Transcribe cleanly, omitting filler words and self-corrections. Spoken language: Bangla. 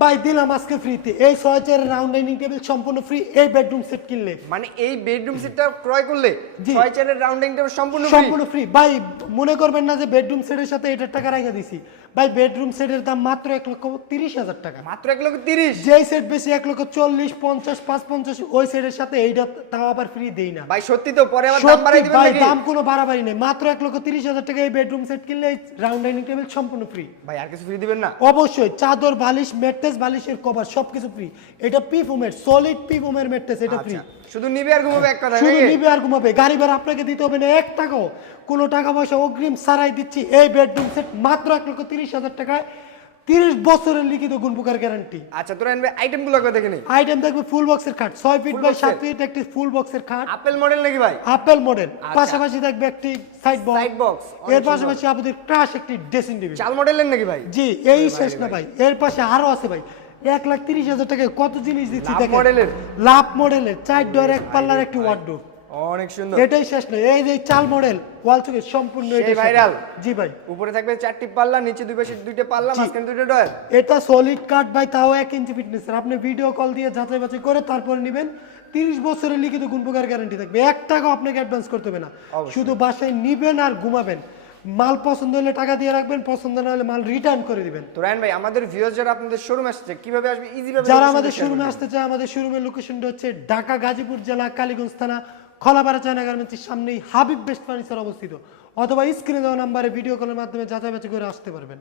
ভাই দিলাম আজকে ফ্রিতে এই 6 চেয়ারের রাউন্ড ডাইনিং টেবিল সম্পূর্ণ ফ্রি এই বেডরুম সেট কিনলে। মানে এই বেডরুম সেটটা ক্রয় করলে জি। 6 চেয়ারের রাউন্ড ডাইনিং টেবিল সম্পূর্ণ ফ্রি। সম্পূর্ণ ফ্রি ভাই, মনে করবেন না যে বেডরুম সেটের সাথে এটার টাকা রাখা দিছি। ভাই বেডরুম সেটের দাম মাত্র 1,30,000 টাকা। মাত্র 1,30,000। যেই সেট বেশি 1,40,000, 50, 550 ওই সেটের সাথে এইটা তাও আবার ফ্রি দেই না ভাই সত্যি তো পরে আবার দাম বাড়াই সত্যি দিবেন ভাই, নাকি? দাম কোনো বাড়াবাড়ি নেই, মাত্র 1,30,000 টাকা এই বেডরুম সেট কিনলে এই রাউন্ড ডাইনিং টেবিল সম্পূর্ণ ফ্রি। ভাই আর কিছু ফ্রি দিবেন না? অবশ্যই চাদর, বালিশ, ম্যাট্রেস, বালিশের কভার সবকিছু ফ্রি। এটা পি ফোমের সলিড পি ফোমের ম্যাট্রেস, এটা ফ্রি। আচ্ছা, শুধু নিবে আর ঘুমাবে এক কথা শুধু নাকি? নিবে আর ঘুমাবে, গাড়ি ভাড়া আপনাকে দিতে হবে না 1 টাকাও, কোনো টাকা পয়সা অগ্রিম ছাড়াই দিচ্ছি এই বেডরুম সেট মাত্র 1,30,000 টাকায়, 30 বছরের লিখিত গুণপোকার গ্যারান্টি। আচ্ছা তোরা এনবে আইটেমগুলো কই দেখে নি? আইটেম দেখবে ফুল বক্সের খাট 6 ফিট Full বাই box 7 এর? ফিট একটি ফুল বক্সের খাট, আপেল মডেল নাকি ভাই? Apple model. আচ্ছা। পাশাপাশি দেখবে একটি সাইড বক্স, সাইড বক্স এর পাশাপাশি আমাদের ক্রাশ একটি ড্রেসিং টেবিল। চাল মডেলের নাকি ভাই? জি এই শেষ না ভাই, এর পাশে আরো আছে ভাই। 1,30,000 টাকায় কত জিনিস দিচ্ছি লাভ দেখেন। মডেলের? লাভ মডেলের 4 ডোর 1 পাল্লার একটি ওয়ার্ডরোব। অনেক সুন্দর। এটাই শেষ না, এই যে চাল মডেল ওয়াল থেকে সম্পূর্ণ সেই এটা viral? জি ভাই। উপরে থাকবে 4টি পাল্লা, নিচে দুই পাশে 2টা পাল্লা, মাঝখানে 2টা ডয়ার। এটা সলিড কাট ভাই, তাও 1 ইঞ্চি ফিটনেসের। আপনি ভিডিও কল দিয়ে যাচাই বাছাই করে তারপর নেবেন। 30 বছরের লিখিত গুণপোকার গ্যারান্টি থাকবে, 1 টাকাও আপনাকে অ্যাডভান্স করতে হবে না, অবশ্যই। শুধু বাসায় নিবেন আর ঘুমাবেন। মাল পছন্দ হলে টাকা দিয়ে রাখবেন, পছন্দ না হলে মাল রিটার্ন করে দিবেন। তো রায়ন ভাই আমাদের ভিউয়ার্স যারা আপনাদের শোরুমে আসছে কিভাবে আসবে, ইজি ভাবে? যারা আমাদের শোরুমে আসতে চায়, আমাদের শোরুমের লোকেশনটা হচ্ছে ঢাকা গাজীপুর জেলা কালীগঞ্জ থানা খলাপাড়া চায়না গার্মেন্টসের সামনেই হাবিব বেস্ট ফার্নিচার অবস্থিত, অথবা স্ক্রিনে দেওয়া নাম্বারে ভিডিও কলের মাধ্যমে যাচাই বাছাই করে আসতে পারবেন।